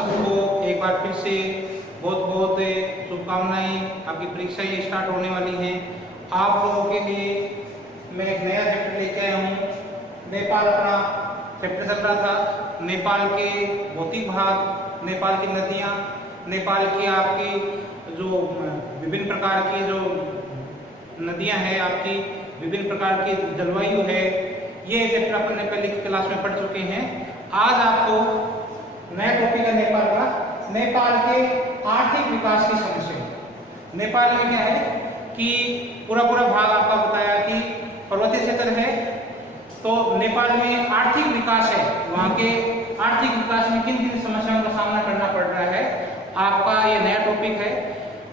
सबको एक बार फिर से बहुत बहुत शुभकामनाएं। आपकी परीक्षा ये स्टार्ट होने वाली है। आप लोगों के लिए मैं एक नया चैप्टर लेके आया हूँ। नेपाल अपना चैप्टर चल रहा था, नेपाल के भौतिक भाग, नेपाल की नदियाँ, नेपाल की आपकी जो विभिन्न प्रकार की जो नदियाँ हैं, आपकी विभिन्न प्रकार की जलवायु है, ये चैप्टर अपन पहले की क्लास में पढ़ चुके हैं। आज आपको नया टॉपिक है नेपाल का, नेपाल के आर्थिक विकास की समस्या। नेपाल में क्या है कि पूरा भाग आपका बताया कि पर्वतीय क्षेत्र है, तो नेपाल में आर्थिक विकास है। वहाँ के आर्थिक विकास में किन किन समस्याओं का सामना करना पड़ रहा है, आपका ये नया टॉपिक है।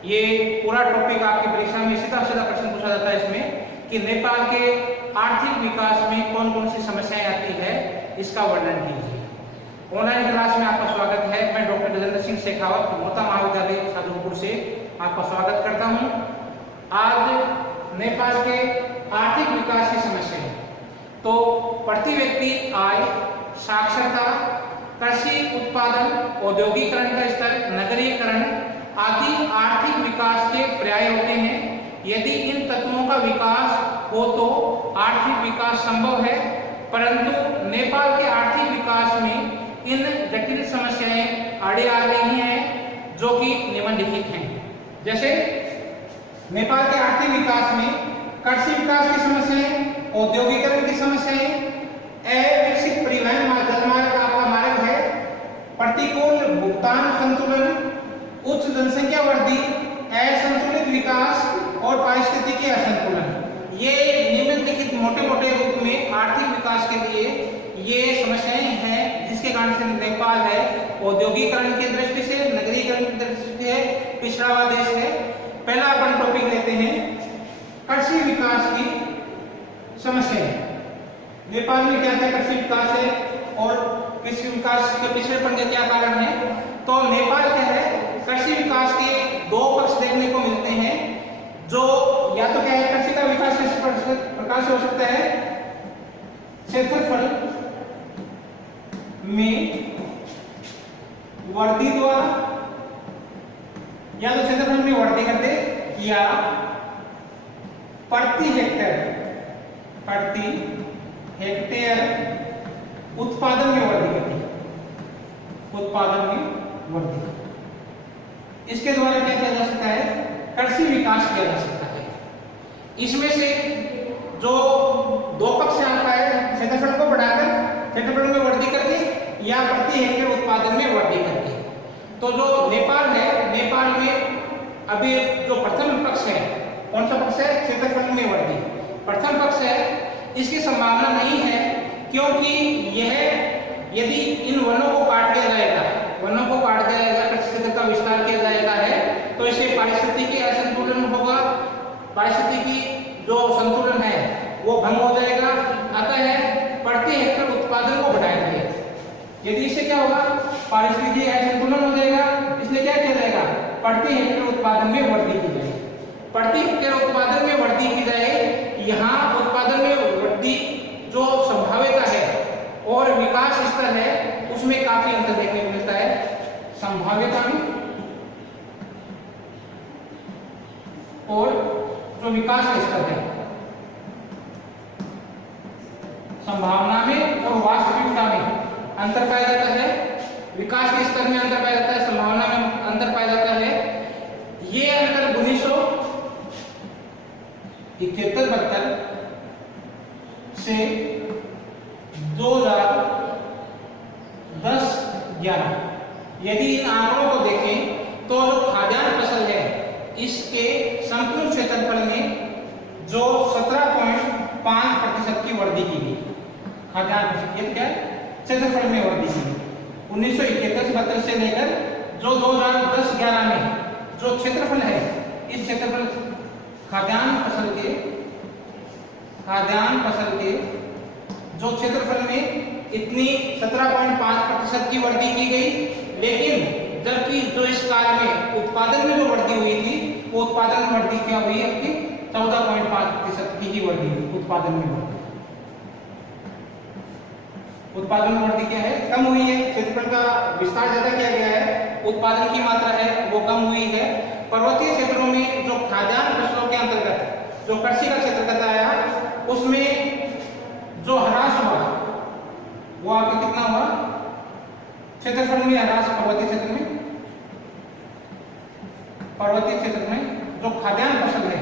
ये पूरा टॉपिक आपकी परीक्षा में सीधा प्रश्न पूछा जाता है इसमें कि नेपाल के आर्थिक विकास में कौन कौन सी समस्याएं आती है, इसका वर्णन कीजिए। ऑनलाइन क्लास में आपका स्वागत है। मैं डॉक्टर गजेंद्र सिंह शेखावत मोता महाविद्यालय साधुपुर से आपका स्वागत करता हूं। आज नेपाल के आर्थिक विकास की समस्या है। तो प्रति व्यक्ति आय, साक्षरता, कृषि उत्पादन, औद्योगिकरण का स्तर, नगरीकरण आदि आर्थिक विकास के पर्याय होते हैं। यदि इन तत्वों का विकास हो तो आर्थिक विकास संभव है, परंतु नेपाल के आर्थिक विकास में इन जटिल समस्याएं आड़े आ रही हैं, जो कि निम्नलिखित हैं। जैसे नेपाल के आर्थिक विकास में कृषि विकास की समस्याएं, औद्योगिकरण की समस्याएं, अविकसित परिवहन जलमार्ग आपका मार्ग है, प्रतिकूल भुगतान संतुलन, उच्च जनसंख्या वृद्धि, असंतुलित विकास और पारिस्थितिकी असंतुलन। ये निम्नलिखित मोटे रूप में आर्थिक विकास के लिए ये समस्याएं हैं, जिसके कारण से नेपाल है औद्योगिकरण की दृष्टि से, नगरीकरण की दृष्टि से पिछड़ा हुआ देश है। पहला अपन टॉपिक लेते हैं कृषि विकास की समस्याएं। नेपाल में क्या क्या कृषि विकास है और कृषि विकास के पिछड़ेपन के क्या कारण है। तो नेपाल क्या है, कृषि विकास के दो पक्ष देखने को मिलते हैं। जो या तो क्या है, कृषि का विकास किस प्रकार से हो सकता है, क्षेत्रफल में वृद्धि द्वारा, या तो क्षेत्रफल में वृद्धि करते, या प्रति हेक्टेयर उत्पादन में वृद्धि करती, उत्पादन में वृद्धि। इसके द्वारा क्या किया जा सकता है, कृषि विकास किया जा सकता है। इसमें से जो दो पक्ष आपका है, क्षेत्रफल को बढ़ाकर, क्षेत्रफल में वृद्धि करके, या प्रति हेक्टेयर उत्पादन में वृद्धि करके। तो जो नेपाल है, नेपाल में अभी जो प्रथम पक्ष है, कौन सा पक्ष है, क्षेत्रफल में वृद्धि, प्रथम पक्ष है, इसकी संभावना नहीं है, क्योंकि यह यदि इन वनों को काट दिया जाएगा, वनों को काट दिया जाएगा, कृषि क्षेत्र का विस्तार किया जाएगा है, तो इससे पारिस्थितिकी असंतुलन होगा, पारिस्थितिकी जो संतुलन है वो भंग हो जाएगा। अतः प्रति हेक्टेयर उत्पादन को बढ़ाया जाएगा। यदि इससे क्या होगा, पारिस्थितिकी असंतुलन हो जाएगा, इसलिए क्या किया जाएगा, प्रति हेक्टेयर उत्पादन में वृद्धि की जाए। प्रति हेक्टेयर उत्पादन में वृद्धि की जाए। यहाँ उत्पादन में वृद्धि जो संभाव्यता है और विकास स्तर है, उसमें काफी अंतर देखने को मिलता है। संभाव्यता में और जो विकास स्तर है, संभावना में और वास्तविकता में अंतर पाया जाता है। विकास के स्तर में अंतर पाया जाता है, संभावना में अंतर पाया जाता है। ये अंतर 1971-72 से 2010-11 यदि इन आंकड़ों को देखें तो जो खाद्यान्न फसल है, इसके संपूर्ण क्षेत्रफल में जो 17.5% की वृद्धि की गई, खाद्यान्न फसल क्या क्षेत्रफल में वृद्धि की गई 1971-72 से लेकर जो 2010-11 में जो क्षेत्रफल है, इस क्षेत्रफल खाद्यान्न फसल के जो क्षेत्रफल में इतनी 17.5% की वृद्धि की गई। लेकिन जबकि जो इस काल में उत्पादन में जो वृद्धि हुई थी, वो उत्पादन में वृद्धि क्या हुई, आपकी 14.5% की ही वृद्धि उत्पादन में वृद्धि। उत्पादन में वृद्धि क्या है, कम हुई है। क्षेत्रफल का विस्तार ज्यादा किया गया है, उत्पादन की मात्रा है वो कम हुई है। पर्वतीय क्षेत्रों में जो खाद्यान्न फसलों के अंतर्गत जो कृषि का क्षेत्रगत आया उसमें जो ह्रास हुआ वो आपका कितना हुआ, क्षेत्रफल में ह्रास पर्वतीय क्षेत्र में, पर्वतीय क्षेत्र में जो खाद्यान्न फसल है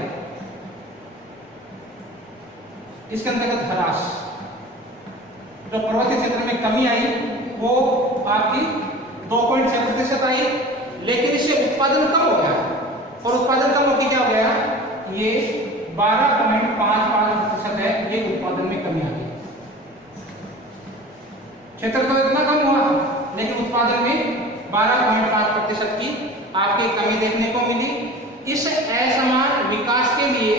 इसके अंतर्गत ह्रास, जो पर्वतीय क्षेत्र में कमी आई वो आपकी 2.7% आई, लेकिन इससे उत्पादन कम हो गया और उत्पादन कम होकर क्या हो गया, ये 12.55% है, ये उत्पादन में कमी आ गई। क्षेत्र तो इतना कम हुआ लेकिन उत्पादन में 12.5% की आपकी कमी देखने को मिली। इस असमान विकास के लिए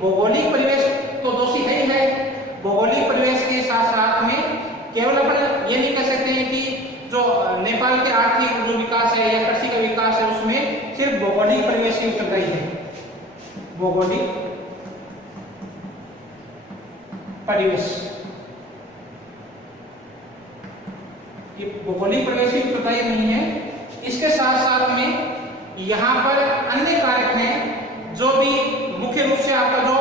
भौगोलिक परिवेश तो दोषी है ही है। भौगोलिक परिवेश के साथ साथ में केवल अपन ये नहीं कह सकते हैं कि जो नेपाल के आर्थिक जो विकास है या कृषि का विकास है उसमें सिर्फ भौगोलिक परिवेश ही उत्तरदायी है। भौगोलिक परिवेश, ये भौगोलिक परिवेश ही उत्तरदायी नहीं है, इसके साथ साथ में यहाँ पर अन्य कारक हैं जो भी मुख्य रूप से आपका जो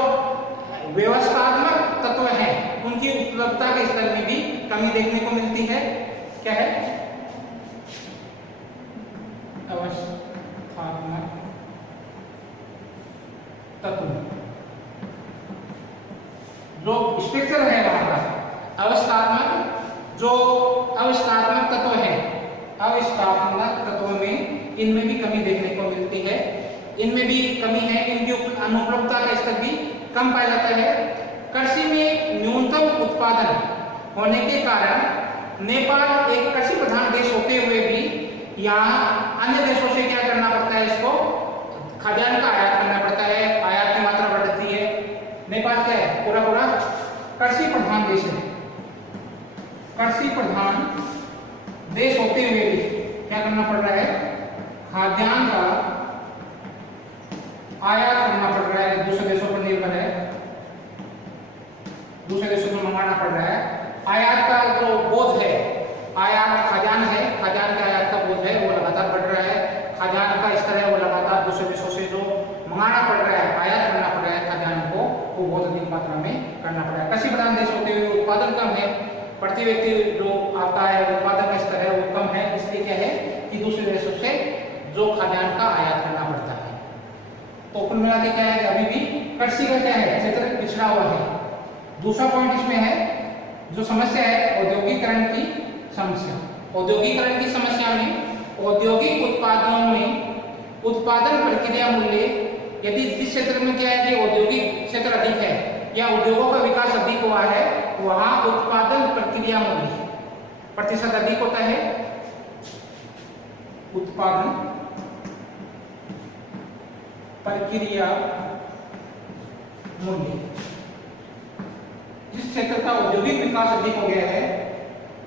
व्यवस्थात्मक तत्व है उनकी उपलब्धता के स्तर में भी कमी देखने को मिलती है। क्या है, अवस्थात्मक तत्व, जो स्ट्रक्चर है वहां का अवस्थात्मक तत्व है, अवस्थात्मक तत्वों में इनमें भी कमी देखने को मिलती है। इनमें भी कमी है, इनकी अनुपलब्धता का स्तर भी कम पाया जाता है। कृषि में न्यूनतम उत्पादन होने के कारण नेपाल एक कृषि प्रधान देश होते हुए भी यहाँ अन्य देशों से क्या करना पड़ता है, इसको खाद्यान्न का आयात करना पड़ता है, आयात की मात्रा बढ़ती है। नेपाल क्या है, पूरा पूरा कृषि प्रधान देश है। कृषि प्रधान देश होते हुए भी क्या करना पड़ रहा है, खाद्यान्न का आयात करना पड़ रहा है, दूसरे देशों पर निर्भर है, दूसरे देशों से मंगाना पड़ रहा है। आयात का जो बोझ है, आयात खाद्यान्न है, खाद्यान्न का आयात का बोझ है वो लगातार बढ़ रहा है। खाद्यान्न का स्तर है वो लगातार दूसरे देशों से जो मंगाना पड़ रहा है, आयात करना पड़ रहा है खाद्यान्न को, वो बहुत अधिक मात्रा में करना पड़ रहा है। कृषि प्रधान देश होते हुए उत्पादन कम है, प्रति व्यक्ति जो आता है उत्पादन का स्तर है वो कम है, इसलिए क्या है कि दूसरे देशों से जो खाद्यान्न का आयात करना पड़ता है। तो कुल मिला के क्या है, अभी भी कृषि का क्या है, क्षेत्र पिछड़ा हुआ है। दूसरा पॉइंट इसमें है, जो समस्या है औद्योगिकरण की समस्या। औद्योगिकरण की समस्या में औद्योगिक उत्पादों में उत्पादन प्रक्रिया मूल्य, यदि जिस क्षेत्र में क्या है कि औद्योगिक क्षेत्र अधिक है या उद्योगों का विकास अधिक हुआ है, वहां उत्पादन प्रक्रिया मूल्य प्रतिशत अधिक होता है। उत्पादन प्रक्रिया मूल्य, जिस क्षेत्र का औद्योगिक विकास अधिक हो गया है,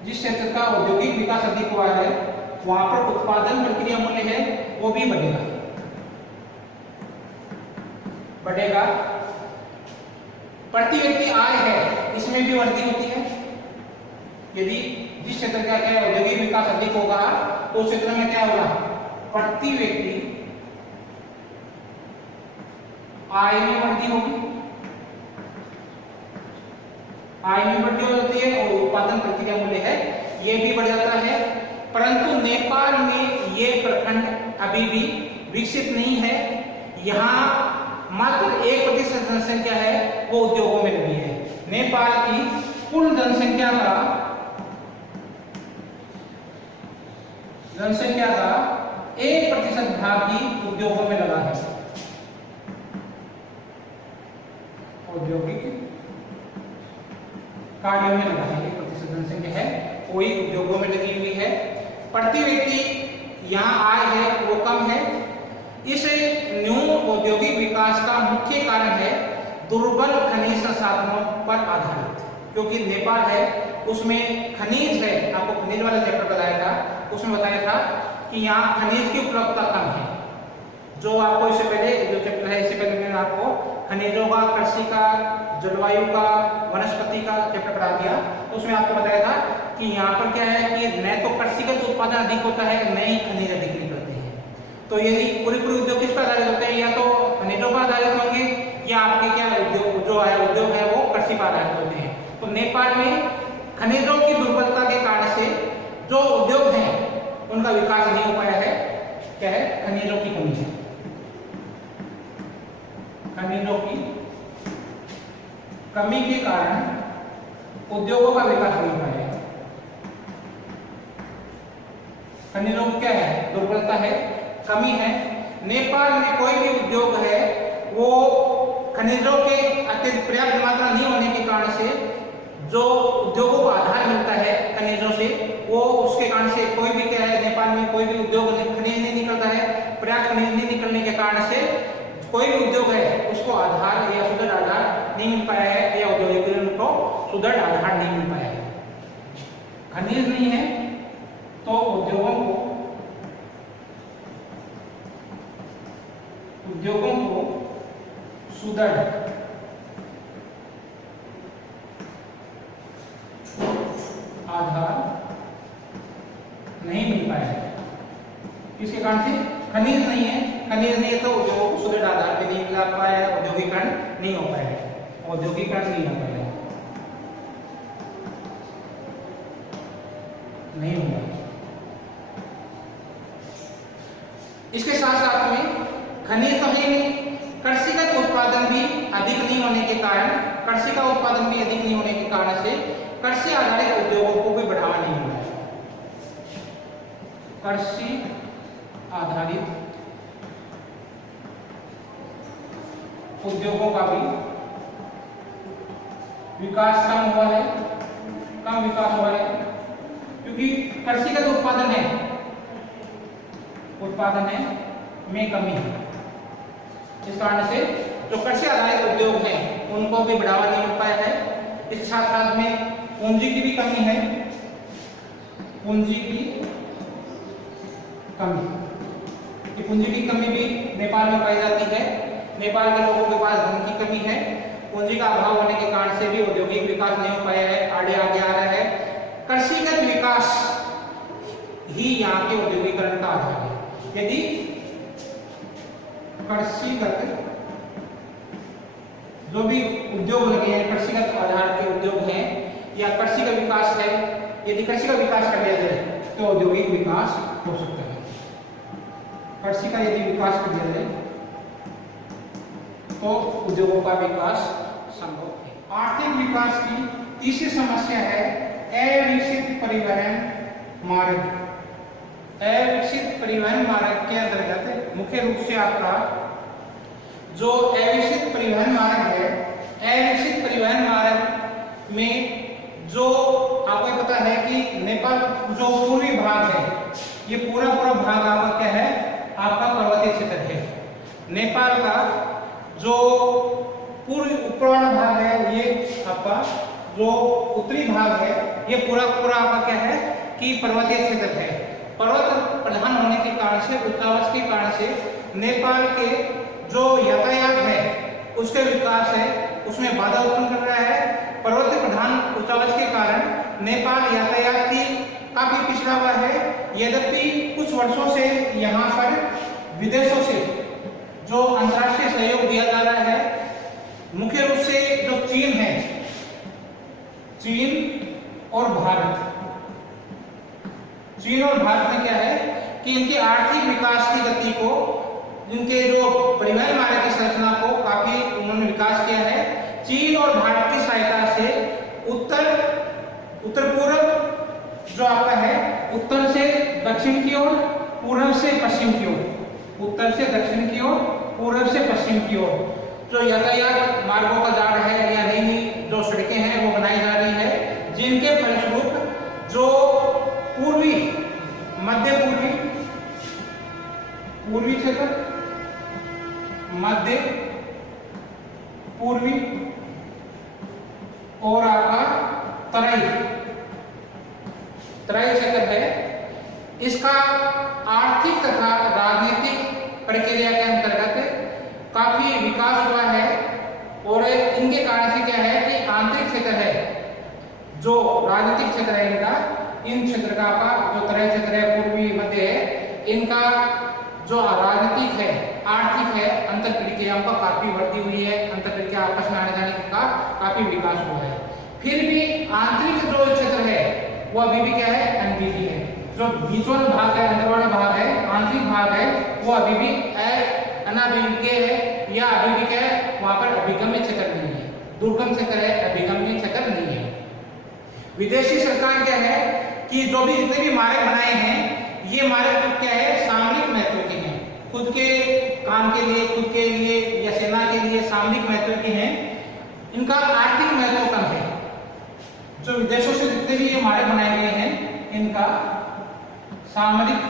जिस क्षेत्र का औद्योगिक विकास अधिक हुआ है, वहां पर उत्पादन प्रक्रिया मूल्य है वो भी बढ़ेगा। प्रति व्यक्ति आय है, इसमें भी वृद्धि होती है। यदि जिस क्षेत्र का क्या औद्योगिक विकास अधिक होगा तो उस क्षेत्र में क्या होगा, प्रति व्यक्ति आय में वृद्धि होगी, आय में वृद्धि हो जाती है और उत्पादन प्रक्रिया मूल्य है ये भी बढ़ जाता है। परंतु नेपाल में ये प्रखंड अभी भी विकसित नहीं है। यहाँ मात्र 1% जनसंख्या है वो उद्योगों में लगी है। नेपाल की कुल जनसंख्या का 1% भाग ही उद्योगों में लगा है। औद्योगिक कार्यों में लगा है, 1% जनसंख्या है वही उद्योगों में लगी हुई है। प्रति व्यक्ति यहाँ आय है वो कम है। इस न्यून औद्योगिक विकास का मुख्य कारण है दुर्बल खनिज संसाधनों पर आधारित, क्योंकि नेपाल है उसमें खनिज है। आपको खनिज वाला चैप्टर बताया था, उसमें बताया था कि यहाँ खनिज की उपलब्धता कम है। जो आपको इससे पहले जो चैप्टर है इससे पहले मैंने आपको खनिजों का, कृषि का, जलवायु का, वनस्पति का चैप्टर पढ़ा दिया। तो उसमें आपको बताया था कि यहाँ पर क्या है कि न तो कृषिगत उत्पादन अधिक होता है, न ही खनिज अधिक निकलते हैं। तो यदि पूरे उद्योग किस पर आधारित होते हैं, या तो खनिजों पर आधारित होंगे या आपके क्या उद्योग जो है उद्योग है वो कृषि पर आधारित होते हैं। तो नेपाल में खनिजों की दुर्बलता के कारण से जो उद्योग हैं उनका विकास नहीं हो पाया है। क्या है? खनिजों की कमी है। खनिजों की कमी के कारण उद्योगों का विकास नहीं हो पाया है। खनिजों की क्या है? दुर्बलता है, कमी है। नेपाल में कोई भी उद्योग है वो खनिजों के अत्यधिक पर्याप्त मात्रा नहीं होने के कारण से जो उद्योगों को आधार मिलता है खनिजों से, वो उसके कारण से कोई भी क्या है, नेपाल में कोई भी उद्योग खनिज नहीं निकलता है। पर्याप्त खनिज नहीं निकलने के कारण से कोई भी उद्योग है उसको आधार या सुदृढ़ आधार नहीं मिल पाया है, या औद्योगिकीकरण को सुदृढ़ आधार नहीं मिल पाया है। खनिज नहीं है तो उद्योगों को सुदृढ़ आधार नहीं मिल पाया है। किसके कारण से? खनिज नहीं है। खनिज नहीं है तो उद्योगों को सुदृढ़ आधार पे नहीं मिला पाया है, औद्योगिकरण नहीं हो पाया है। औद्योगिकरण नहीं हो पाया है, नहीं हुआ। इसके साथ साथ में खनिज तो है नहीं, कृषिगत उत्पादन भी अधिक नहीं होने के कारण, कृषि का उत्पादन भी अधिक नहीं होने के कारण से कृषि आधारित उद्योगों को भी बढ़ावा नहीं मिला है। कृषि आधारित उद्योगों का भी विकास कम हुआ है, कम विकास हुआ है, क्योंकि कृषिगत उत्पादन है में कमी है। इस कारण से जो कृषि आधारित उद्योग हैं उनको भी बढ़ावा नहीं मिल पाया है। इसके साथ साथ में पूंजी की भी कमी है, पूंजी की कमी, ये पूंजी की कमी भी नेपाल में पाई जाती है। नेपाल के लोगों के पास धन की कमी है, पूंजी का अभाव होने के कारण से भी औद्योगिक विकास नहीं हो पाया है, आगे आ रहा है। कृषिगत विकास ही यहाँ के औद्योगिकरण का आधार है। यदि कृषिगत जो भी उद्योग लगे हैं, कृषिगत आधार के उद्योग हैं या कृषि का विकास है, यदि कृषि का विकास कर लिया जाए तो औद्योगिक विकास हो सकता है। कृषि का यदि विकास कर दिया जाए तो उद्योगों का विकास संभव है। आर्थिक विकास की तीसरी समस्या है अविकसित परिवहन मार्ग। अविकसित परिवहन मार्ग के अंतर्गत मुख्य रूप से आपका जो अविकसित परिवहन मार्ग है, अविकसित परिवहन मार्ग में जो आपको पता है कि नेपाल जो पूर्वी भाग है, ये पूरा भाग आपका क्या है, आपका पर्वतीय क्षेत्र है। नेपाल का जो ऊपर वाला भाग है, ये आपका जो उत्तरी भाग है, ये पूरा आपका क्या है कि पर्वतीय क्षेत्र है। पर्वत प्रधान होने के कारण से, उच्चावच के कारण से नेपाल के जो यातायात है उसके विकास है उसमें बाधा उत्पन्न कर रहा है। पर्वत प्रधान उच्चावच के कारण नेपाल यातायात की काफी पिछड़ा हुआ है। यद्यपि कुछ वर्षों से यहाँ पर विदेशों से जो अंतर्राष्ट्रीय सहयोग दिया जा रहा है, मुख्य रूप से जो चीन है, चीन और भारत में क्या है कि इनके आर्थिक विकास की गति को, इनके जो परिवहन मार्ग की संरचना को काफी उन्होंने विकास किया है। चीन और भारत की सहायता से उत्तर पूर्व जो आपका है, उत्तर से दक्षिण की ओर, पूर्व से पश्चिम की ओर, उत्तर से दक्षिण की ओर, पूर्व से पश्चिम की ओर जो यातायात मार्गों का जाल है या नई जो सड़कें हैं वो बनाई जा रही है, जिनके फलस्वरूप जो पूर्वी, मध्य पूर्वी क्षेत्र, मध्य पूर्वी और आपका तराई क्षेत्र है, इसका आर्थिक तथा राजनीतिक प्रक्रिया के अंतर्गत काफी विकास हुआ है। और इनके कारण से क्या है कि आंतरिक क्षेत्र है, जो राजनीतिक क्षेत्र है इनका, इन क्षेत्र का जो तराई क्षेत्र है, पूर्वी मध्य है, इनका जो राजनीतिक है, आर्थिक है, अंतर प्रक्रियाओं का काफी वृद्धि हुई है, अंतर प्रक्रिया आपस में आने जाने का काफी विकास हुआ है। फिर भी आंतरिक जो क्षेत्र है वो अभी भी क्या है, एनबीटी है। जो बीचवाला भाग है, अंदर वाला भाग है, आंतरिक भाग है, वो अभी भी अनाभिज्ञ है, या अभी भी क्या है, वहां पर अभिगम्य क्षेत्र नहीं है, दुर्गम क्षेत्र है, अभिगम्य क्षेत्र नहीं है। विदेशी सरकार क्या है कि जो भी जितने भी मार्ग बनाए हैं, ये मार्ग क्या है, सामरिक महत्व के हैं, खुद के काम के लिए, खुद के लिए या सेना के लिए सामरिक महत्व के हैं, इनका आर्थिक महत्व कम है। जो विदेशों से जितने भी ये मार्ग बनाए गए हैं, इनका सामरिक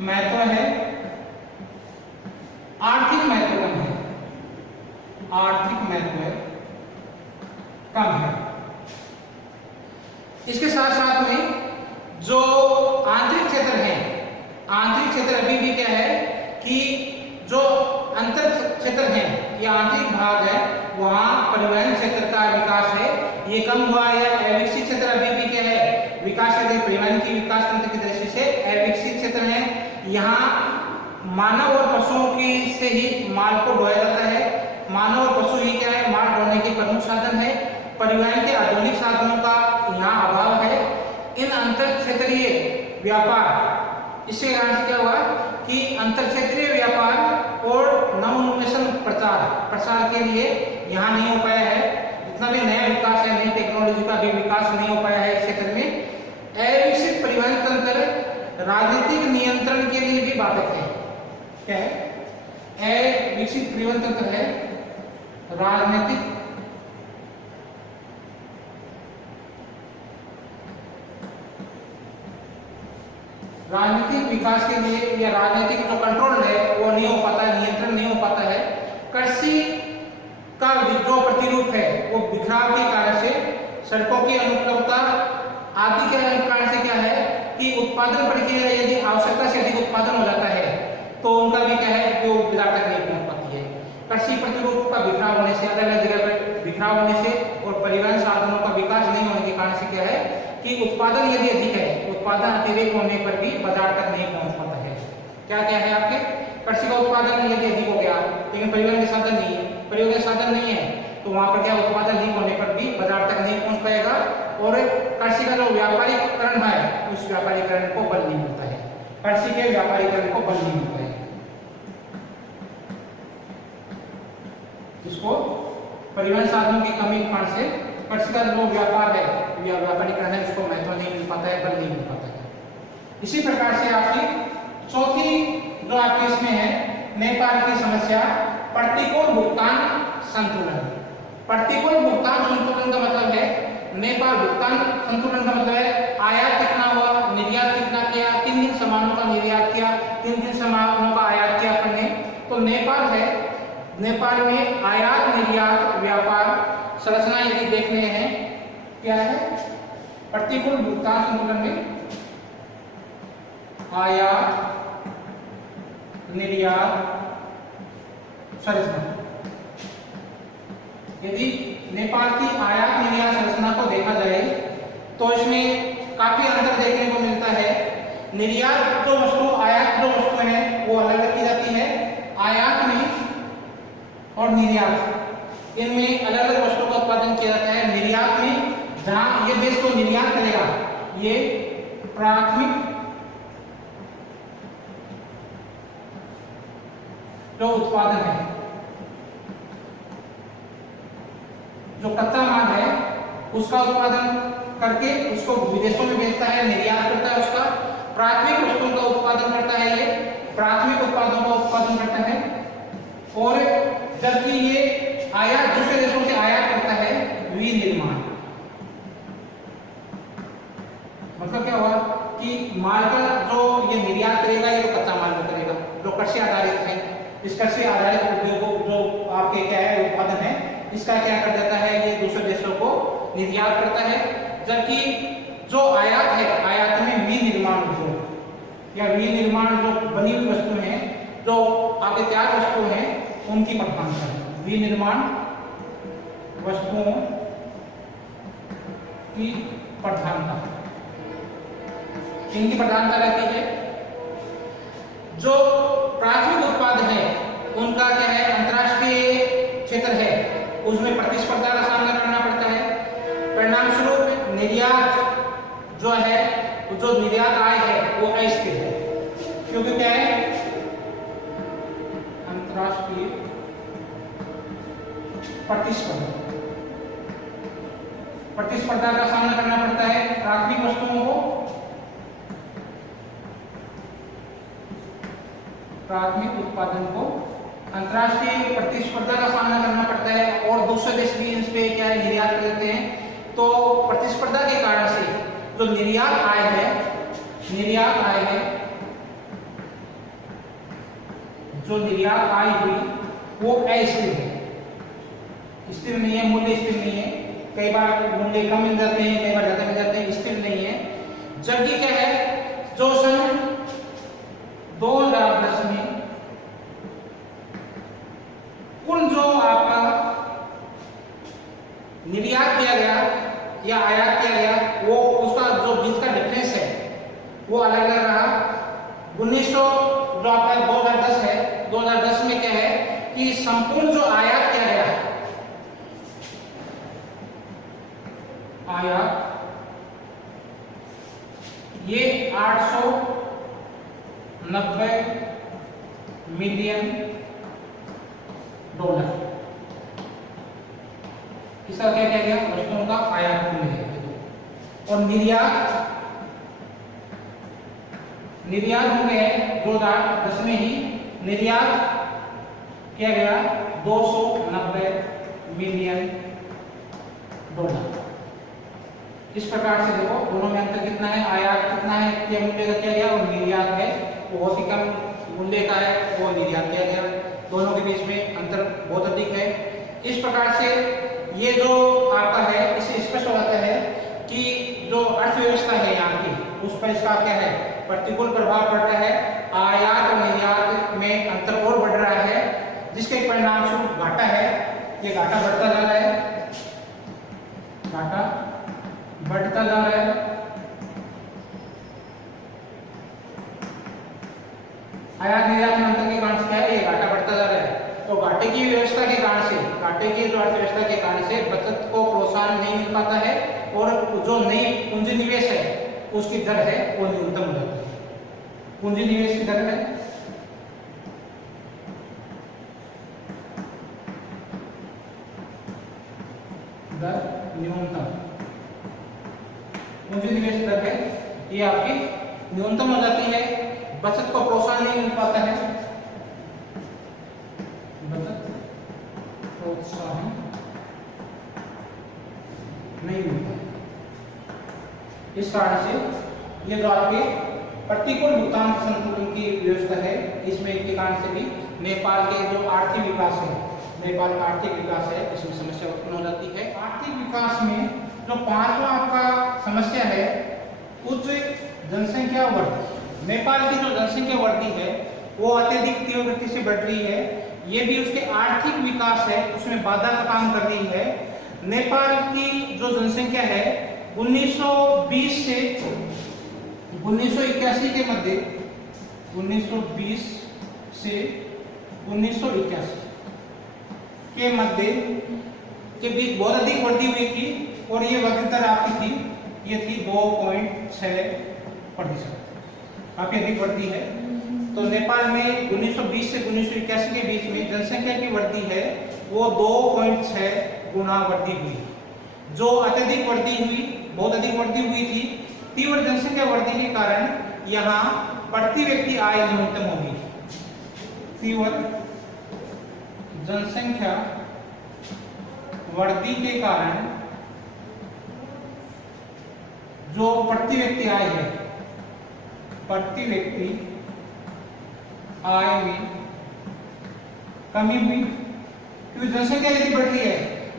महत्व है, आर्थिक महत्व कम है, आर्थिक महत्व कम है। इसके साथ साथ में जो आंतरिक क्षेत्र है, आंतरिक क्षेत्र अभी भी क्या है कि जो अंतर क्षेत्र है या आंतरिक भाग है, वहां परिवहन क्षेत्र का विकास है, ये कम हुआ है। या अविकसित क्षेत्र अभी भी क्या है, विकास के परिवहन की विकास तंत्र की दृष्टि से अविकसित क्षेत्र है। यहाँ मानव और पशुओं की से ही माल को ढोया जाता है, मानव और पशु ही क्या है, माल ढोने के प्रमुख साधन है। परिवहन के आधुनिक साधनों का यहाँ अभाव है। इन अंतर क्षेत्रीय व्यापार, इससे कारण से क्या हुआ कि अंतर क्षेत्रीय व्यापार और नवोन्मेषण प्रसार के लिए यहाँ नहीं हो पाया है। जितना भी नया विकास है, नई टेक्नोलॉजी का भी विकास नहीं हो पाया है इस क्षेत्र में। अविकसित परिवहन तंत्र राजनीतिक नियंत्रण के लिए भी बाधक है। क्या है, अविकसित परिवहन तंत्र है, राजनीतिक विकास के लिए या राजनीतिक जो कंट्रोल है वो नहीं हो पाता है, नियंत्रण नहीं हो पाता है। कृषि का जो प्रतिरूप है वो बिखराव के कारण से, सड़कों की अनुपलब्धता आदि के कारण से क्या है कि उत्पादन प्रक्रिया यदि आवश्यकता से अधिक उत्पादन हो जाता है तो उनका भी क्या है कि वो बाजार तक नहीं पहुंच पाती है। कृषि प्रतिरूप का बिखराव होने से, अलग अलग जगह पर बिखराव होने से और परिवहन साधनों का विकास नहीं होने के कारण से क्या है कि उत्पादन यदि अधिक है, उत्पादन अतिरेक होने पर भी बाजार तक नहीं पहुंच पाता है। क्या क्या है आपके, कृषि का उत्पादन यदि अधिक हो गया लेकिन परिवहन के साधन नहीं है, परिवहन के साधन नहीं है तो वहां पर क्या, उत्पादन अधिक होने पर भी बाजार तक नहीं पहुंच पाएगा और कृषि का जो व्यापारीकरण है उस व्यापारीकरण को बल नहीं मिलता है, कृषि के व्यापारीकरण को बल नहीं मिलता है। इसको परिवहन साधनों की कमी के कारण से कृषि का जो व्यापार है या व्यापारीकरण है उसको महत्व नहीं मिल पाता है, बल नहीं मिल पाता है। इसी प्रकार से आपकी चौथी जो आपके इसमें है नेपाल की समस्या, प्रतिकूल भुगतान संतुलन। प्रतिकूल भुगतान संतुलन का मतलब है, नेपाल भुगतान संतुलन का मतलब है आयात कितना हुआ, निर्यात कितना किया, किन किन सामानों का निर्यात किया, किन किन सामानों का आयात किया करने। तो नेपाल है, नेपाल में आयात निर्यात व्यापार संरचना यदि देखने हैं क्या है, प्रतिकूल भुगतान संतुलन में आयात निर्यात संरचना, यदि नेपाल की आयात निर्यात संरचना को देखा जाए तो इसमें काफी अंतर देखने को मिलता है। निर्यात जो वस्तु, आयात जो वस्तु है वो अलग अलग की जाती है, आयात में और निर्यात इनमें अलग अलग वस्तुओं का उत्पादन किया जाता है। निर्यात में जहां ये देश को निर्यात करेगा, ये प्राथमिक जो उत्पादन है, जो कच्चा माल है उसका उत्पादन करके उसको विदेशों में बेचता है, निर्यात करता है, उसका प्राथमिक वस्तुओं का उत्पादन करता है, ये प्राथमिक उत्पादों का उत्पादन करता है। और जबकि ये आयात दूसरे देशों से आयात करता है विनिर्माण। मतलब क्या हुआ कि माल का जो ये निर्यात करेगा ये तो कच्चा माल में करेगा जो कृषि आधारित है। इस कृषि आधारित उद्योगों जो आपके क्या है उत्पादन है, इसका क्या कर देता है, ये दूसरे देशों को निर्यात करता है। जबकि जो आयात है, आयात में विनिर्माण उद्योग, या विनिर्माण जो बनी हुई वस्तु है, जो आपके तैयार वस्तु है, उनकी प्रधानता है। विनिर्माण वस्तुओं की प्रधानता, इनकी प्रधानता रहती है। जो प्राथमिक उत्पाद है उनका क्या है, अंतर्राष्ट्रीय क्षेत्र है, उसमें प्रतिस्पर्धा का सामना करना पड़ता है। परिणाम स्वरूप निर्यात जो है, जो निर्यात आय है वो अस्थिर है, क्योंकि क्या है, अंतर्राष्ट्रीय प्रतिस्पर्धा का सामना करना पड़ता है। प्राथमिक वस्तुओं को, प्राथमिक उत्पादन को अंतर्राष्ट्रीय प्रतिस्पर्धा का सामना करना पड़ता है, और दूसरे देश भी इस पे क्या है, निर्यात करते हैं। तो प्रतिस्पर्धा के कारण से जो निर्यात आय है, जो निर्यात आय हुई वो अस्थिर है, स्थिर नहीं है, मूल्य स्थिर नहीं है। कई बार मूल्य कम मिल जाते हैं, कई बार ज्यादा मिल जाते हैं, स्थिर नहीं है। जबकि क्या है, जो सन 2010 में कुल जो आपका निर्यात किया गया या आयात किया गया, वो उसका जो बीच का डिफरेंस है वो अलग अलग रहा। 1900 जो आपका 2010 है, 2010 में क्या है कि संपूर्ण जो आयात किया गया, आयात ये 890 मिलियन डॉलर, इसका क्या किया गया, वस्तुओं का आयात मूल्य है। और निर्यात मूल्य है 2010 में ही निर्यात किया गया 290 मिलियन डॉलर। इस प्रकार से देखो दोनों में अंतर कितना है, आयात कितना है, क्या मूल्य का किया गया, और निर्यात है बहुत ही कम मूल्य का है, वो निर्यात किया गया। दोनों के बीच में अंतर बहुत अधिक है। इस प्रकार से ये जो आपका है, इससे स्पष्ट हो जाता है कि जो अर्थव्यवस्था है यहाँ की, उस पर इसका क्या है, प्रतिकूल प्रभाव पड़ रहा है। आयात और निर्यात में अंतर और बढ़ रहा है, जिसके परिणाम स्वरूप घाटा है, ये घाटा बढ़ता जा रहा है, घाटा बढ़ता जा रहा है। आयात निर्यात में अंतर के कारण से क्या है, ये घाटा बढ़ता जा रहा है। तो घाटे की व्यवस्था के कारण से, घाटे की जो अर्थव्यवस्था के कारण से बचत को प्रोत्साहन नहीं मिल पाता है, और जो नई पूंजी निवेश है उसकी दर है वो न्यूनतम हो जाती है। पूंजी निवेश की दर है न्यूनतम, पूंजी निवेश दर है ये आपकी न्यूनतम हो जाती है। बचत को प्रोत्साहन नहीं मिल पाता है, बचत प्रोत्साहन नहीं मिलता। इस कारण से ये जो आपके प्रतिकूल भुगतान संतुलन की व्यवस्था है, इसमें के कारण से भी नेपाल के जो आर्थिक विकास है, नेपाल का आर्थिक विकास है, इसमें समस्या उत्पन्न हो जाती है। आर्थिक विकास में जो पांचवा आपका समस्या है, उच्च जनसंख्या वृद्धि। नेपाल की जो जनसंख्या वृद्धि है वो अत्यधिक तीव्र गति से बढ़ रही है, ये भी उसके आर्थिक विकास है उसमें बाधा का काम कर रही है। नेपाल की जो जनसंख्या है 1920 से 1981 के मध्य, 1920 से 1981 के मध्य के बीच बहुत अधिक वृद्धि हुई थी, और ये वृद्धि दर आपकी थी, ये थी 2.6%, काफी अधिक वृद्धि है। तो नेपाल में 1920 से 1981 के बीच में जनसंख्या की वृद्धि है वो 2.6 गुना वृद्धि हुई। जो अत्यधिक वृद्धि हुई, बहुत अधिक वृद्धि हुई थी, तीव्र जनसंख्या वृद्धि के कारण यहाँ प्रति व्यक्ति आय न्यूनतम होगी। तीव्र जनसंख्या वृद्धि के कारण जो प्रति व्यक्ति आय है, प्रति व्यक्ति आय में कमी हुई, क्योंकि जनसंख्या यदि बढ़ रही है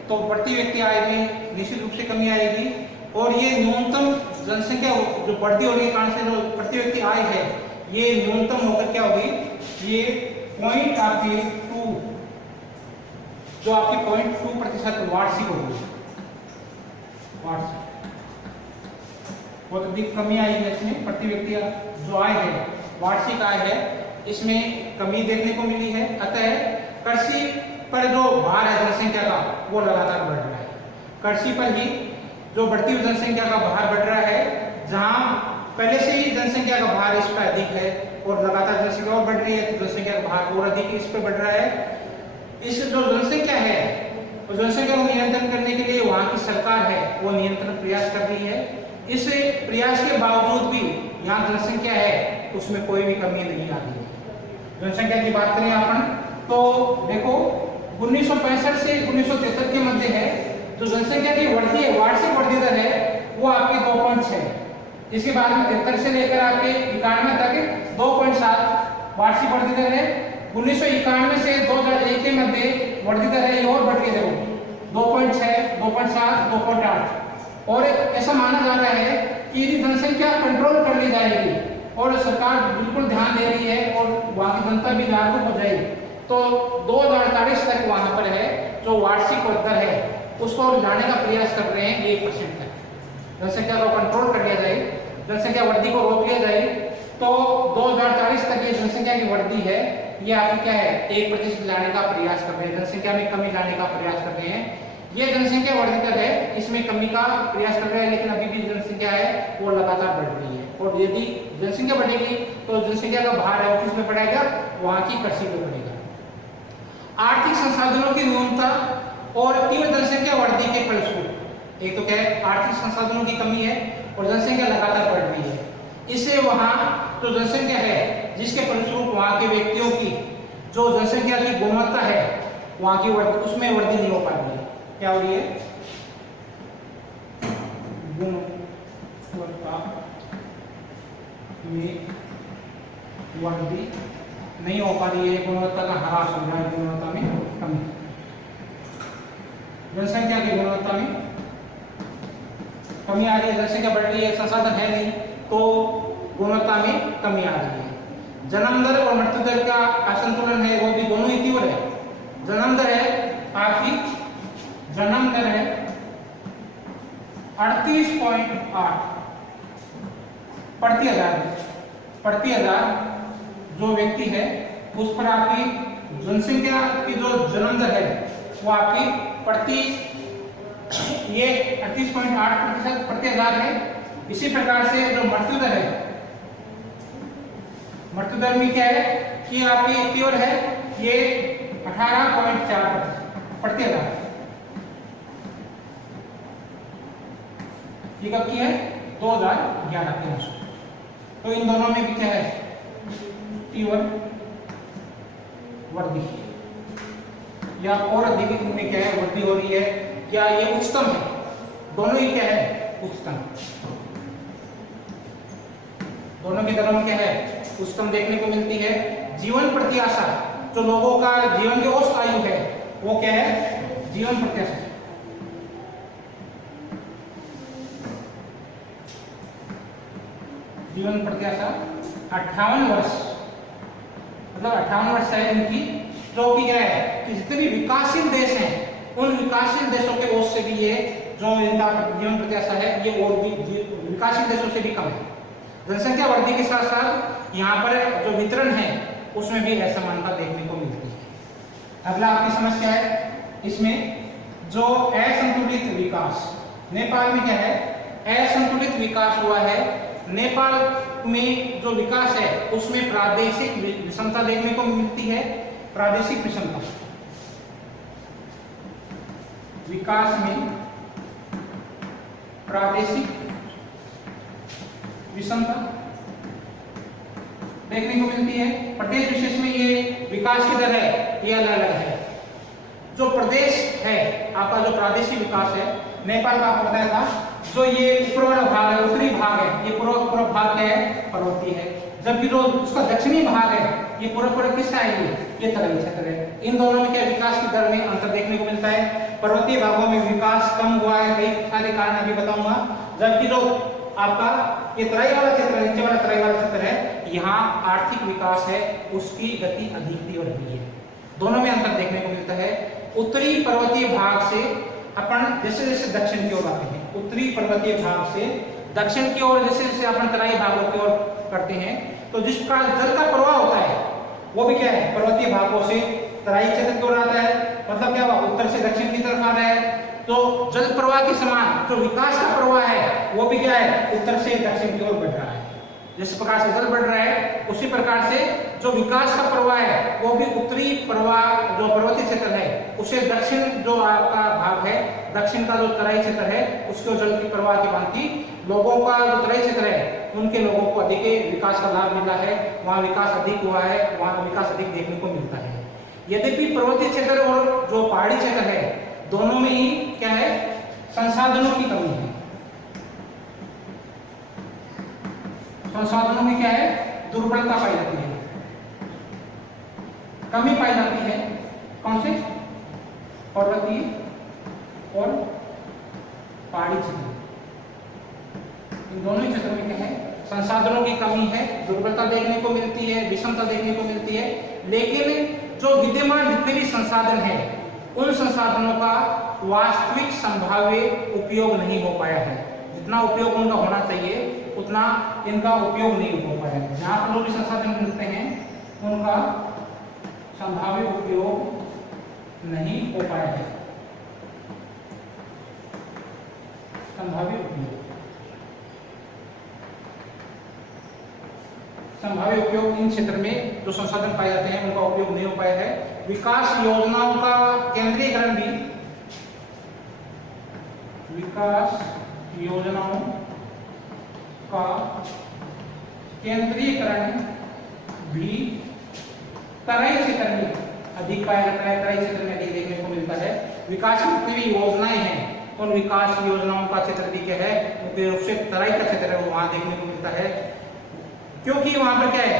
तो प्रति व्यक्ति आय में निश्चित रूप से कमी आएगी। और ये न्यूनतम जनसंख्या जो बढ़ती होने के कारण से जो प्रति व्यक्ति आय है ये न्यूनतम होकर क्या होगी, ये पॉइंट आपके 2, जो आपकी 0.2% वार्षिक होगी, वार्षिक बहुत अधिक कमी आई है इसमें। प्रति व्यक्ति जो आय है, वार्षिक आय है, इसमें कमी देखने को मिली है। अतः कृषि पर जो भार है जनसंख्या का वो लगातार बढ़ रहा है। कृषि पर ही जो बढ़ती हुई जनसंख्या का भार बढ़ रहा है, जहां पहले से ही जनसंख्या का भार इस पर अधिक है और लगातार जनसंख्या और बढ़ रही है, तो जनसंख्या का भार और अधिक इस पर बढ़ रहा है। इस जो जनसंख्या है, उस जनसंख्या को नियंत्रण करने के लिए वहां की सरकार है वो नियंत्रण प्रयास कर रही है। इस प्रयास के बावजूद भी यहाँ जनसंख्या है उसमें कोई भी कमी नहीं आ रही है। जनसंख्या की बात करें अपन तो देखो 1965 से 1973 के मध्य है जो जनसंख्या की वृद्धि है, वार्षिक वृद्धि दर है वो आपकी 2.6। इसके बाद में 73 से लेकर आपके 91 तक 2.7 वार्षिक वृद्धि दर है। 1991 से 2001 के मध्य वृद्धि दर है ये और बढ़ के देखो 2.6, 2.7, 2.8। और ऐसा माना जा रहा है कि यदि जनसंख्या कंट्रोल कर ली जाएगी और सरकार बिल्कुल ध्यान दे रही है और वहां की जनता भी जागरूक हो जाएगी, तो 2048 तक वहां पर है जो वार्षिक दर है उसको लाने का प्रयास कर रहे हैं 1% तक। जनसंख्या को कंट्रोल कर लिया जाए, जनसंख्या वृद्धि को रोक लिया जाए, तो 2040 तक ये जनसंख्या की वृद्धि है ये आपकी क्या है 1% लाने का प्रयास कर रहे हैं, जनसंख्या में कमी लाने का प्रयास कर रहे हैं। ये जनसंख्या वृद्धि दर है, इसमें कमी का प्रयास कर रहे हैं, लेकिन अभी भी जनसंख्या है वो लगातार बढ़ रही है। और यदि जनसंख्या बढ़ेगी तो जनसंख्या का भार है वो किसमें बढ़ेगा, वहां की कृषि में बढ़ेगा। आर्थिक संसाधनों की न्यूनता और तीव्र जनसंख्या वृद्धि के फलस्वरूप एक तो क्या है आर्थिक संसाधनों की कमी है और जनसंख्या लगातार बढ़ रही है। इससे वहां जो जनसंख्या है जिसके फलस्वरूप वहां के व्यक्तियों की जो जनसंख्या की गुणवत्ता है वहां की उसमें वृद्धि नहीं हो पा रही है। क्या हो रही है, गुणवत्ता में वृद्धि नहीं हो पा रही है, गुणवत्ता का ह्रास हो रहा है, गुणवत्ता में कमी, जनसंख्या की गुणवत्ता में कमी आ रही है, जनसंख्या बढ़ रही है, संसाधन है नहीं तो गुणवत्ता में कमी आ रही है। जन्म दर और मृत्यु दर का असंतुलन है वो भी दोनों ही तीव्र है। जन्म दर है आपकी, जन्म दर है 38.8 प्रति हजार जो व्यक्ति है उस पर आपकी जनसंख्या की जो जन्म दर है वो आपकी प्रति ये 38.8% प्रति हजार है। इसी प्रकार से जो मृत्यु दर है, मृत्यु दर में क्या है कि आपकी तीव्र है ये 18.4% प्रति हजार। ये कब की है 2011 के अनुसार। तो इन दोनों में भी क्या है तीव्र वृद्धि या और अधिक में क्या है वृद्धि हो रही है या ये उच्चतम है, दोनों ही क्या है उच्चतम, दोनों की दरों में क्या है उच्चतम देखने को मिलती है। जीवन प्रत्याशा जो लोगों का जीवन की औसत आयु है वो क्या है जीवन प्रत्याशा, जीवन प्रत्याशा 58 वर्ष, मतलब 58 वर्ष है इनकी, जो कि क्या है कि जितने भी विकासशील देश हैं उन विकासशील देशों के ओर से भी ये जो इनका जीवन प्रत्याशा है ये और भी विकासशील देशों से भी कम है। जनसंख्या वृद्धि के साथ साथ यहाँ पर जो वितरण है उसमें भी असमानता देखने को मिलती है। अगला आपकी समस्या है इसमें जो असंतुलित विकास, नेपाल में क्या है असंतुलित विकास हुआ है। नेपाल में जो विकास है उसमें प्रादेशिक विषमता देखने को मिलती है। प्रादेशिक विषमता, विकास में प्रादेशिक विषमता देखने को मिलती है। प्रदेश विशेष में ये विकास की दर है ये अलग अलग है। जो प्रदेश है आपका जो प्रादेशिक विकास है नेपाल का आपको बताया था, जो ये ऊपर वाला भाग है उत्तरी भाग है ये पूर्व भाग क्या है पर्वतीय है, जबकि जो उसका दक्षिणी भाग है ये पूर्व किसका है ये तराई क्षेत्र है। इन दोनों में क्या विकास की दर में अंतर देखने को मिलता है। पर्वतीय भागों में विकास कम हुआ है, कई सारे कारण अभी बताऊंगा, जबकि जो आपका ये तराई वाला क्षेत्र नीचे वाला तराई वाला क्षेत्र है यहाँ आर्थिक विकास है उसकी गति अधिक तीव्र हुई है। दोनों में अंतर देखने को मिलता है। उत्तरी पर्वतीय भाग से अपन जैसे जैसे दक्षिण की ओर आते हैं, उत्तरी पर्वतीय भाग से दक्षिण की ओर जैसे जैसे अपन तराई भागों की ओर करते हैं, तो जिस प्रकार जल का प्रवाह होता है वो भी क्या है, पर्वतीय भागों से तराई क्षेत्र की ओर आता है। मतलब क्या हुआ, उत्तर से दक्षिण की तरफ आ रहा है। तो जल प्रवाह के समान जो विकास का प्रवाह है वो भी क्या है, उत्तर से दक्षिण की ओर बढ़ रहा है। जिस प्रकार से जल बढ़ रहा है उसी प्रकार से जो विकास का प्रवाह है वो भी उत्तरी प्रवाह जो पर्वतीय क्षेत्र है उसे दक्षिण जो आपका भाग है, दक्षिण का जो तराई क्षेत्र है उसको जल की प्रवाह की भांति लोगों का जो तराई क्षेत्र है उनके लोगों को अधिक विकास का लाभ मिला है, वहाँ विकास अधिक हुआ है, वहाँ विकास अधिक देखने को मिलता है। यद्यपि पर्वतीय क्षेत्र और जो पहाड़ी क्षेत्र है दोनों में ही क्या है, संसाधनों की कमी है। संसाधनों में क्या है, दुर्बलता पाई जाती है, कमी पाई जाती है। कौन से, पर्वतीय और पहाड़ी क्षेत्र, इन दोनों क्षेत्रों में क्या है, संसाधनों की कमी है, दुर्बलता देखने को मिलती है, विषमता देखने को मिलती है। लेकिन जो विद्यमान जितने भी संसाधन है उन संसाधनों का वास्तविक संभाव्य उपयोग नहीं हो पाया है। जितना उपयोग उनका होना चाहिए उतना इनका उपयोग नहीं हो पाया है। जहां पर जो भी संसाधन मिलते हैं उनका संभाव्य उपयोग नहीं हो पाया है। संभाव्य उपयोग, संभाव्य उपयोग इन क्षेत्र में जो संसाधन पाए जाते हैं उनका उपयोग नहीं हो पाया है। विकास योजनाओं का केंद्रीकरण भी, विकास योजनाओं का केंद्रीकरण भी तराई क्षेत्र में अधिक पाया जाता है, तराई क्षेत्र में अधिक देखने को मिलता है। विकास की जितनी भी योजनाएं हैं उन विकास योजनाओं का क्षेत्र भी क्या है, मुख्य रूप से तराई का क्षेत्र है वो वहां देखने को मिलता है। क्योंकि वहां पर क्या है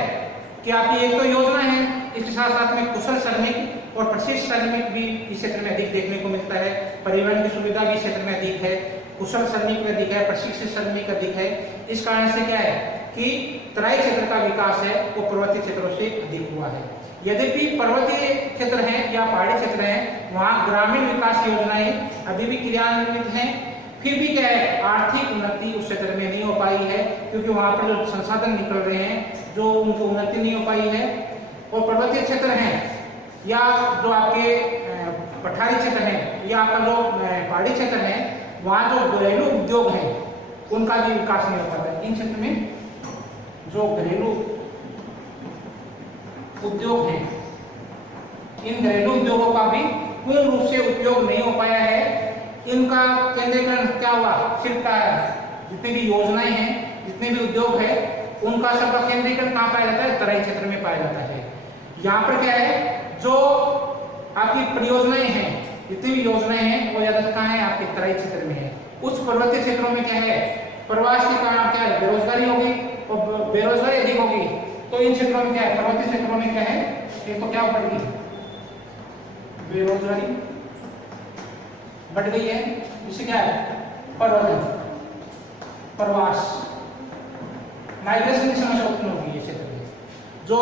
कि आपकी एक तो योजना है, इसके साथ साथ में कुशल श्रमिक और प्रशिक्षित श्रमिक भी इस क्षेत्र में अधिक देखने को मिलता है। परिवहन की सुविधा भी इस क्षेत्र में अधिक है, कुशल श्रमिक भी अधिक है, प्रशिक्षित श्रमिक अधिक है। इस कारण से क्या है कि तराई क्षेत्र का विकास है वो पर्वतीय क्षेत्रों से अधिक हुआ है। यद्यपि पर्वतीय क्षेत्र है या पहाड़ी क्षेत्र है वहाँ ग्रामीण विकास योजनाएं अभी भी क्रियान्वित हैं, फिर भी क्या है, आर्थिक उन्नति उस क्षेत्र में नहीं हो पाई है, क्योंकि वहां पर जो संसाधन निकल रहे हैं जो उनको उन्नति नहीं हो पाई है। और पर्वतीय क्षेत्र है या जो आपके पठारी क्षेत्र है या आपका जो पहाड़ी क्षेत्र है वहाँ जो घरेलू उद्योग है उनका भी विकास नहीं हो पाता है। इन क्षेत्र में जो घरेलू उद्योग है इन घरेलू उद्योगों का भी पूर्ण रूप से उपयोग नहीं हो पाया है। इनका केंद्रीकरण क्या हुआ, सिर्फ का जितनी भी योजनाएं हैं, जितने भी उद्योग है उनका सबका केंद्रीकरण कहाँ पाया जाता है, तराई क्षेत्र में पाया जाता है। यहाँ पर क्या है, जो आपकी परियोजनाएं हैं, जितनी भी योजनाएं हैं वो ज्यादातर कहाँ है, आपके तराई क्षेत्र में है। उस पर्वतीय क्षेत्रों में क्या है, प्रवास के कारण क्या है, बेरोजगारी होगी और बेरोजगारी अधिक होगी। तो इन क्षेत्रों में क्या है, पर्वतीय क्षेत्रों में क्या है, एक तो क्या बढ़ी, बेरोजगारी बढ़ गई है, इससे क्या है, पर्यटन, प्रवास, माइग्रेशन की समस्या उत्पन्न होगी। क्षेत्र में जो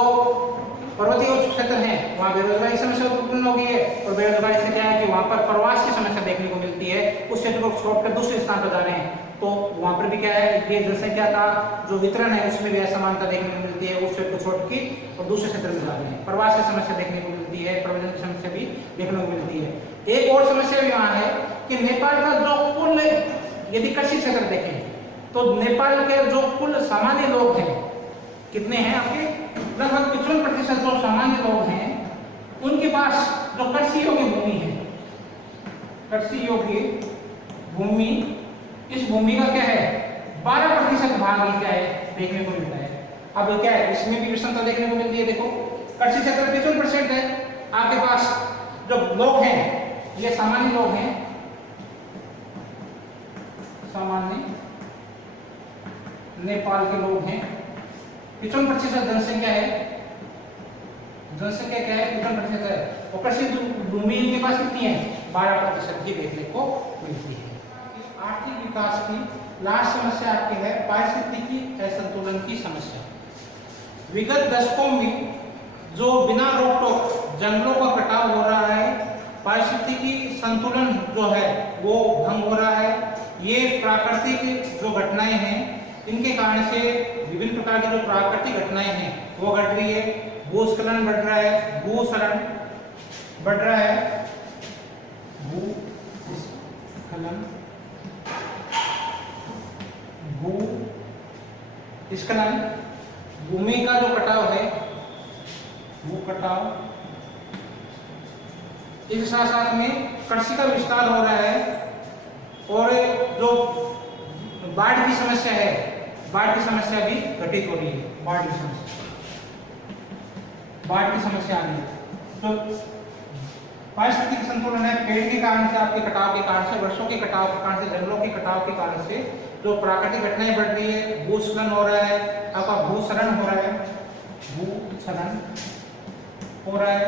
पर्वतीय क्षेत्र है वहाँ बेरोजगारी की समस्या उत्पन्न होगी है, और बेरोजगारी से क्या है कि वहाँ पर प्रवास की समस्या देखने को मिलती है। उस क्षेत्र को छोड़कर दूसरे स्थान पर जा रहे हैं तो वहाँ पर भी क्या है, ये जनसंख्या का जो वितरण है उसमें भी असमानता देखने को मिलती है। उस क्षेत्र को छोड़ के और दूसरे क्षेत्र में जा रहे हैं, प्रवास की समस्या देखने को मिलती है, प्रबंधन की समस्या भी देखने को मिलती है। एक और समस्या भी वहाँ है कि नेपाल का जो कुल, यदि कृषि क्षेत्र देखें तो नेपाल के जो कुल सामान्य लोग हैं कितने हैं, आपके लगभग 55% जो सामान्य लोग हैं उनके पास जो कृषि योग्य भूमि है, कृषि योग्य भूमि, इस भूमि का क्या है 12% भाग ही क्या है देखने को मिलता है। अब क्या है, इसमें भी विषमता देखने को मिलती है। देखो कृषि क्षेत्र 55% है, आपके पास जो लोग हैं ये सामान्य लोग हैं, सामान्य नेपाल के लोग हैं। 55% जनसंख्या है, जनसंख्या क्या है 55% है, और कृषि भूमि इनके पास कितनी है 12% की देखने को मिलती है। आर्थिक विकास की लास्ट समस्या आपकी है पारिस्थितिकी असंतुलन की समस्या। विगत दशकों में जो बिना रोक टोक जंगलों का कटाव हो रहा है, पारिस्थितिकी संतुलन जो है वो भंग हो रहा है। ये प्राकृतिक जो घटनाएं हैं, इनके कारण से विभिन्न प्रकार की जो प्राकृतिक घटनाएं हैं वो घट रही है। भूस्खलन बढ़ रहा है, भूस्खलन बढ़ रहा है, भूस्खलन, भूस्खलन, भूमि का जो कटाव है, भू कटाव, इसके साथ साथ में कृषि का विस्तार हो रहा है और जो बाढ़ की समस्या है, बाढ़ की समस्या भी घटित हो रही है। बाढ़ की समस्या आ रही है। तो पारिस्थितिक संतुलन है, पेड़ के कारण से, आपके कटाव के कारण से, वृक्षों के कटाव के कारण से, जंगलों के कटाव के कारण से जो प्राकृतिक घटनाएं बढ़ रही है, भूस्खलन हो रहा है, आपका भूस्खलन हो रहा है, भूस्खलन हो रहा है,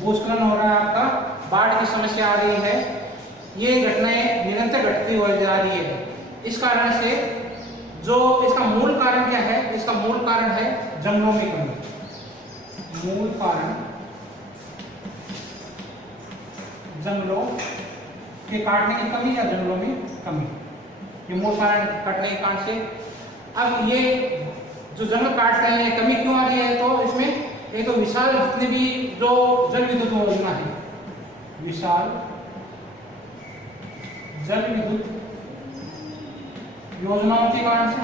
भूस्खलन हो रहा है, आपका बाढ़ की समस्या आ रही है। ये घटनाएं निरंतर घटती हो जा रही है। इस कारण से जो इसका मूल कारण क्या है? इसका मूल कारण है जंगलों में कमी। मूल कारण जंगलों के काटने की कमी या जंगलों में कमी, ये मूल कारण काटने के कारण से। अब ये जो जंगल काट रहे हैं, कमी क्यों आ रही है? तो इसमें एक तो विशाल जितने भी जो जल विद्युत योजना है, विशाल जल विद्युत योजनाओं के कारण से,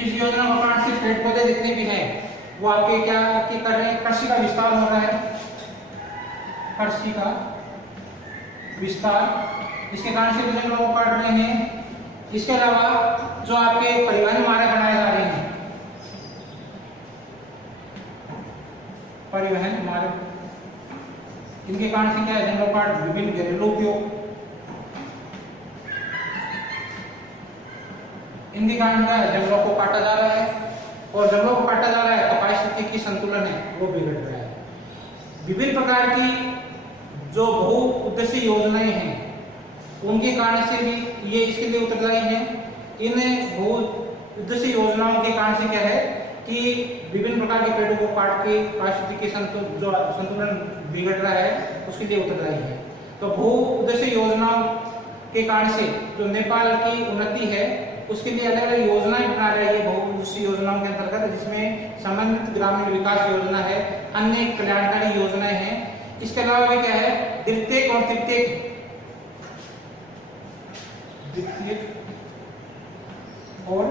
इस योजना के कारण से पेड़ पौधे जितने भी हैं वो आपके क्या कर रहे हैं? कृषि का विस्तार हो रहा है, कृषि का विस्तार, इसके कारण से भी जंगलों को काट रहे हैं। इसके अलावा जो आपके परिवहन मार्ग बनाए जा रहे हैं, परिवहन मार्ग, इनके कारण से क्या है? जंगलों का विभिन्न घरेलू उद्योग, इनके कारण क्या है? जंगलों को काटा जा रहा है, और जंगलों को काटा जा रहा है तो पारिस्थितिकी संतुलन है वो बिगड़ रहा है। विभिन्न प्रकार की जो बहु उद्देश्य योजनाएं हैं, उनके कारण से भी ये इसके लिए उत्तरदायी हैं। इन बहु उद्देश्य योजनाओं के कारण से क्या है कि विभिन्न प्रकार के पेड़ों को काट के पारिस्थितिकी जो संतुलन बिगड़ रहा है, उसके लिए उत्तरदायी है। तो बहु उद्देश्य योजनाओं के कारण से जो नेपाल की उन्नति है, उसके लिए अलग अलग योजनाएं बना रही है बहु उद्देश्य योजनाओं के अंतर्गत, जिसमें समन्वित ग्रामीण विकास योजना है, अन्य कल्याणकारी योजनाएं हैं। इसके अलावा भी क्या है? द्वितीयक और तृतीयक, और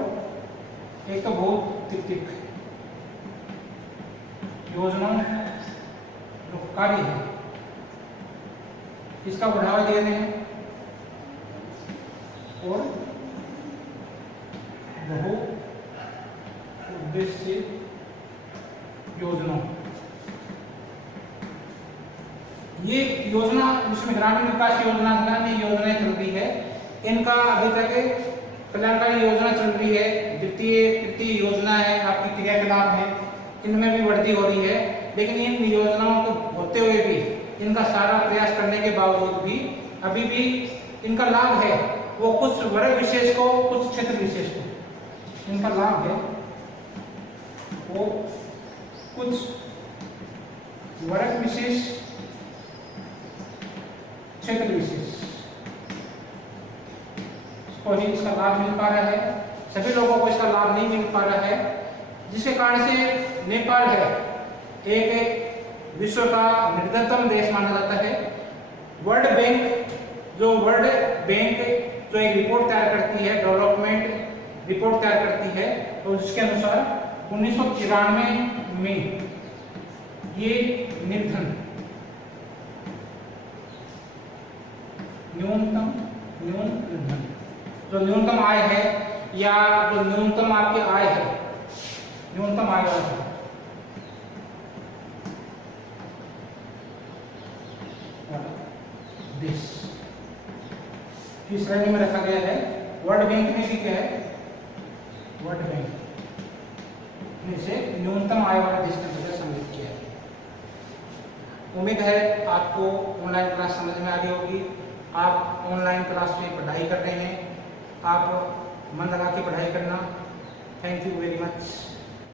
एक तो बहुत तृतीयक योजनाओं जो कार्य है, इसका बढ़ावा दे रहे हैं, और बहु उद्देश्य योजना, ये योजना जिसमें ग्रामीण विकास योजना, अन्य योजनाएं चल रही है, इनका अभी तक कल्याणकारी योजना चल रही है, द्वितीय तृतीय योजना है, आपकी क्रियाकलाप है, इनमें भी वृद्धि हो रही है। लेकिन इन योजनाओं को होते हुए भी, इनका सारा प्रयास करने के बावजूद भी अभी भी इनका लाभ है वो कुछ वर्ग विशेष को, कुछ क्षेत्र विशेष को इनका लाभ है वो कुछ वर्ग विशेष, क्षेत्र विशेष को ही इसका लाभ मिल पा रहा है। सभी लोगों को इसका लाभ नहीं मिल पा रहा है, जिसके कारण से नेपाल है एक विश्व का निर्धनतम देश माना जाता है। वर्ल्ड बैंक जो एक रिपोर्ट तैयार करती है, डेवलपमेंट रिपोर्ट तैयार करती है, तो जिसके अनुसार 1993 में ये निर्धन न्यूनतम जो न्यूनतम आय है, या जो न्यूनतम आपकी आय है, न्यूनतम आय वाला देश की श्रेणी में रखा गया है। वर्ल्ड बैंक ने भी क्या है? वर्ल्ड बैंक ने से न्यूनतम आय वाला देश का दर्जा सम्मिलित किया है। उम्मीद है आपको ऑनलाइन क्लास समझ में आ रही होगी। आप ऑनलाइन क्लास में पढ़ाई कर रहे हैं, आप मन लगा के पढ़ाई करना, थैंक यू वेरी मच।